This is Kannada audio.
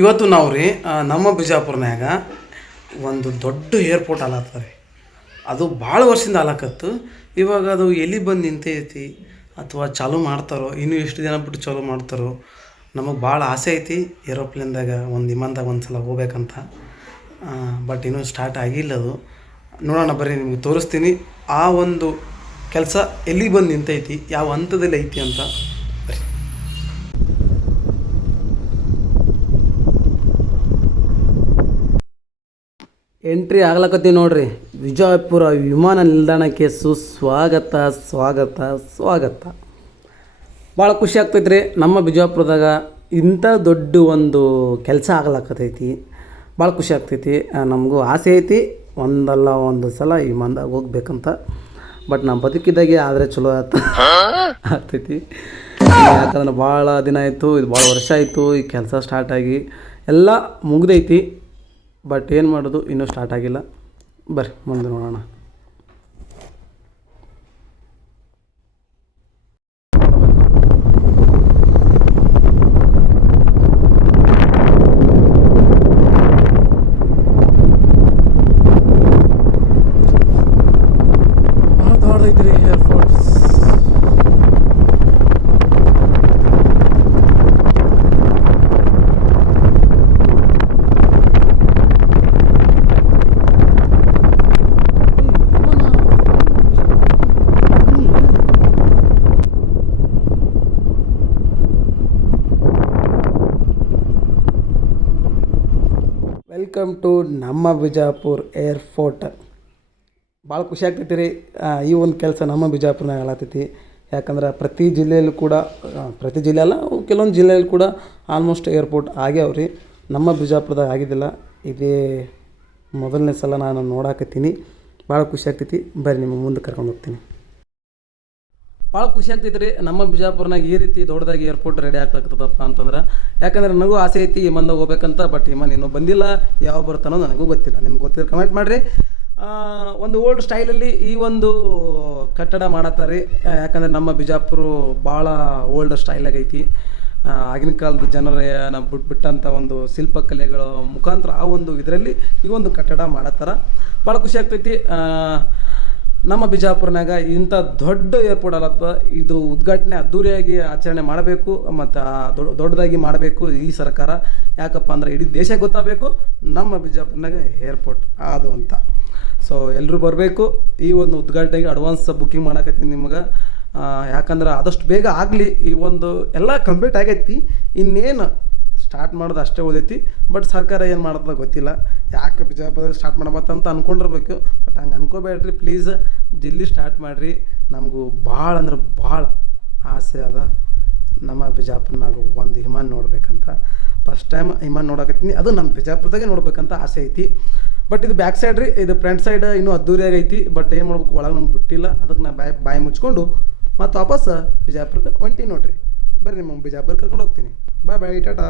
ಇವತ್ತು ನಾವು ರೀ ನಮ್ಮ ಬಿಜಾಪುರ್ನ್ಯಾಗ ಒಂದು ದೊಡ್ಡ ಏರ್ಪೋರ್ಟ್ ಆಲತ್ತದ ರೀ ಅದು ಭಾಳ ವರ್ಷದಿಂದ ಆಲಕತ್ತು ಇವಾಗ ಅದು ಎಲ್ಲಿ ಬಂದು ನಿಂತೈತಿ ಅಥವಾ ಚಾಲೂ ಮಾಡ್ತಾರೋ, ಇನ್ನೂ ಎಷ್ಟು ದಿನ ಬಿಟ್ಟು ಚಾಲೂ ಮಾಡ್ತಾರೋ, ನಮಗೆ ಭಾಳ ಆಸೆ ಐತಿ ಏರೋಪ್ಲೇನ್ದಾಗ ಒಂದು ವಿಮಾನದಾಗ ಒಂದು ಸಲ ಹೋಗ್ಬೇಕಂತ ಬಟ್ ಇನ್ನೂ ಸ್ಟಾರ್ಟ್ ಆಗಿಲ್ಲ ಅದು. ನೋಡೋಣ ಬರೀ ನಿಮ್ಗೆ ತೋರಿಸ್ತೀನಿ. ಆ ಒಂದು ಕೆಲಸ ಎಲ್ಲಿ ಬಂದು ನಿಂತೈತಿ, ಯಾವ ಹಂತದಲ್ಲಿ ಐತಿ ಅಂತ. ಎಂಟ್ರಿ ಆಗ್ಲಕತ್ತೀವಿ ನೋಡ್ರಿ. ವಿಜಯಪುರ ವಿಮಾನ ನಿಲ್ದಾಣಕ್ಕೆ ಸುಸ್ವಾಗತ ಸ್ವಾಗತ ಸ್ವಾಗತ ಭಾಳ ಖುಷಿ ಆಗ್ತೈತ್ರಿ. ನಮ್ಮ ಬಿಜಾಪುರದಾಗ ಇಂಥ ದೊಡ್ಡ ಒಂದು ಕೆಲಸ ಆಗ್ಲಕತ್ತೈತಿ. ಭಾಳ ಖುಷಿ ಆಗ್ತೈತಿ. ನಮಗೂ ಆಸೆ ಐತಿ. ಒಂದಲ್ಲ ಒಂದು ಸಲ ವಿಮಾನದಾಗ ಹೋಗ್ಬೇಕಂತ. ಬಟ್ ನಾವು ಬದುಕಿದಾಗೆ ಆದರೆ ಚಲೋ ಆತ ಆಗ್ತೈತಿ. ಯಾಕಂದ್ರೆ ಭಾಳ ದಿನ ಆಯಿತು, ಇದು ಭಾಳ ವರ್ಷ ಆಯಿತು, ಈ ಕೆಲಸ ಸ್ಟಾರ್ಟ್ ಆಗಿ. ಎಲ್ಲ ಮುಗ್ದೈತಿ. ಬಟ್ ಏನು ಮಾಡೋದು? ಇನ್ನೂ ಸ್ಟಾರ್ಟ್ ಆಗಿಲ್ಲ. ಬರ್ರಿ ಮುಂದೆ ನೋಡೋಣ. ಭಾಳ ದೊಡ್ಡದೈತ್ರಿ ಏರ್ಪೋರ್ಟ್ಸ್ ವೆಲ್ಕಮ್ ಟು ನಮ್ಮ ಬಿಜಾಪುರ್ ಏರ್ಪೋರ್ಟ್ ಭಾಳ ಖುಷಿ ಆಗ್ತೈತಿ ರೀ ಈ ಒಂದು ಕೆಲಸ ನಮ್ಮ ಬಿಜಾಪುರನಾಗ ಆಗತ್ತೈತಿ ಯಾಕಂದ್ರೆ ಪ್ರತಿ ಜಿಲ್ಲೆಯಲ್ಲೂ ಕೂಡ ಪ್ರತಿ ಜಿಲ್ಲೆ ಅಲ್ಲ, ಕೆಲವೊಂದು ಜಿಲ್ಲೆಯಲ್ಲಿ ಕೂಡ ಆಲ್ಮೋಸ್ಟ್ ಏರ್ಪೋರ್ಟ್ ಆಗ್ಯಾವ ರೀ. ನಮ್ಮ ಬಿಜಾಪುರದಾಗ ಆಗಿದ್ದಿಲ್ಲ, ಇದೇ ಮೊದಲನೇ ಸಲ ನಾನು ನೋಡಾಕತ್ತೀನಿ. ಭಾಳ ಖುಷಿ ಆಗ್ತೈತಿ. ಬರ್ರಿ, ನಿಮ್ಮ ಮುಂದೆ ಕರ್ಕೊಂಡು ಹೋಗ್ತೀನಿ. ಭಾಳ ಖುಷಿ ಆಗ್ತೈತೆ ರೀ. ನಮ್ಮ ಬಿಜಾಪುರ್ನಾಗ ಈ ರೀತಿ ದೊಡ್ಡದಾಗಿ ಏರ್ಪೋರ್ಟ್ ರೆಡಿ ಆಗ್ತಕ್ಕಂಥದ್ದಪ್ಪ ಅಂತಂದ್ರೆ. ಯಾಕಂದ್ರೆ ನನಗೂ ಆಸೆ ಐತಿ ವಿಮಾನದಾಗ ಹೋಗ್ಬೇಕಂತ ಬಟ್ ವಿಮಾನ ಇನ್ನೂ ಬಂದಿಲ್ಲ. ಯಾವ ಬರ್ತಾನೋ ನನಗೂ ಗೊತ್ತಿಲ್ಲ. ನಿಮ್ಗೆ ಗೊತ್ತಿರೋ ಕಮೆಂಟ್ ಮಾಡಿರಿ. ಒಂದು ಓಲ್ಡ್ ಸ್ಟೈಲಲ್ಲಿ ಈ ಒಂದು ಕಟ್ಟಡ ಮಾಡತ್ತಾರೆ ಯಾಕಂದ್ರೆ ನಮ್ಮ ಬಿಜಾಪುರ ಭಾಳ ಓಲ್ಡ್ ಸ್ಟೈಲಾಗೈತಿ ಆಗಿನ ಕಾಲದ ಜನರ ನಾವು ಬಿಟ್ಟು ಬಿಟ್ಟಂಥ ಒಂದು ಶಿಲ್ಪಕಲೆಗಳ ಮುಖಾಂತರ ಆ ಒಂದು ಇದರಲ್ಲಿ ಈ ಒಂದು ಕಟ್ಟಡ ಮಾಡತ್ತಾರ. ಭಾಳ ಖುಷಿ ಆಗ್ತೈತಿ. ನಮ್ಮ ಬಿಜಾಪುರನಾಗ ಇಂಥ ದೊಡ್ಡ ಏರ್ಪೋರ್ಟ್ ಅಲ್ಲತ್ತ ಇದು ಉದ್ಘಾಟನೆ ಅದ್ದೂರಿಯಾಗಿ ಆಚರಣೆ ಮಾಡಬೇಕು, ಮತ್ತು ದೊಡ್ಡ ದೊಡ್ಡದಾಗಿ ಮಾಡಬೇಕು ಈ ಸರ್ಕಾರ. ಯಾಕಪ್ಪ ಅಂದ್ರೆ ಇಡೀ ದೇಶ ಗೊತ್ತಾಗಬೇಕು, ನಮ್ಮ ಬಿಜಾಪುರನಾಗ ಏರ್ಪೋರ್ಟ್ ಅದು ಅಂತ. ಸೊ ಎಲ್ಲರೂ ಬರಬೇಕು, ಈ ಒಂದು ಉದ್ಘಾಟನೆಗೆ ಅಡ್ವಾನ್ಸ್ ಬುಕ್ಕಿಂಗ್ ಮಾಡಕತ್ತೀನಿ ನಿಮ್ಗೆ. ಯಾಕಂದ್ರೆ ಆದಷ್ಟು ಬೇಗ ಆಗಲಿ, ಈ ಒಂದು ಎಲ್ಲ ಕಂಪ್ಲೀಟ್ ಆಗೈತಿ. ಇನ್ನೇನು ಸ್ಟಾರ್ಟ್ ಮಾಡೋದು ಅಷ್ಟೇ ಓದೈತಿ. ಬಟ್ ಸರ್ಕಾರ ಏನು ಮಾಡ್ತದ ಗೊತ್ತಿಲ್ಲ. ಯಾಕೆ ಬಿಜಾಪುರದಲ್ಲಿ ಸ್ಟಾರ್ಟ್ ಮಾಡಬತ್ತಂತ ಅಂದ್ಕೊಂಡಿರ್ಬೇಕು ಬಟ್ ಹಂಗೆ ಅನ್ಕೋಬೇಡ್ರಿ ಪ್ಲೀಸ್ ಜಲ್ದಿ ಸ್ಟಾರ್ಟ್ ಮಾಡಿರಿ. ನಮಗೂ ಭಾಳ ಅಂದ್ರೆ ಭಾಳ ಆಸೆ ಅದ. ನಮ್ಮ ಬಿಜಾಪುರ್ನಾಗ ಒಂದು ಹಿಮಾನ್ ನೋಡ್ಬೇಕಂತ. ಫಸ್ಟ್ ಟೈಮ್ ಹಿಮಾನ್ ನೋಡಕತ್ತೀನಿ. ಅದು ನಮ್ಮ ಬಿಜಾಪುರದಾಗೆ ನೋಡ್ಬೇಕಂತ ಆಸೆ ಐತಿ. ಬಟ್ ಇದು ಬ್ಯಾಕ್ ಸೈಡ್ ರೀ. ಇದು ಫ್ರಂಟ್ ಸೈಡ್ ಇನ್ನೂ ಅದ್ದೂರಿಯಾಗಿ ಐತಿ. ಬಟ್ ಏನು ಮಾಡ್ಬೇಕು ಒಳಗೆ ನಮ್ಗೆ ಬಿಟ್ಟಿಲ್ಲ. ಅದಕ್ಕೆ ನಾ ಬಾಯಿ ಬಾಯಿ ಮುಚ್ಕೊಂಡು ಮತ್ತು ವಾಪಸ್ ಬಿಜಾಪುರಕ್ಕೆ ಹೊಂಟಿ ನೋಡ್ರಿ. ಬರ್ರಿ ನಿಮ್ಮ ಬಿಜಾಪುರ ಕರ್ಕೊಂಡು ಹೋಗ್ತೀನಿ. ಬಾಯ್ ಬಾಯ್ ಟಾಟಾ.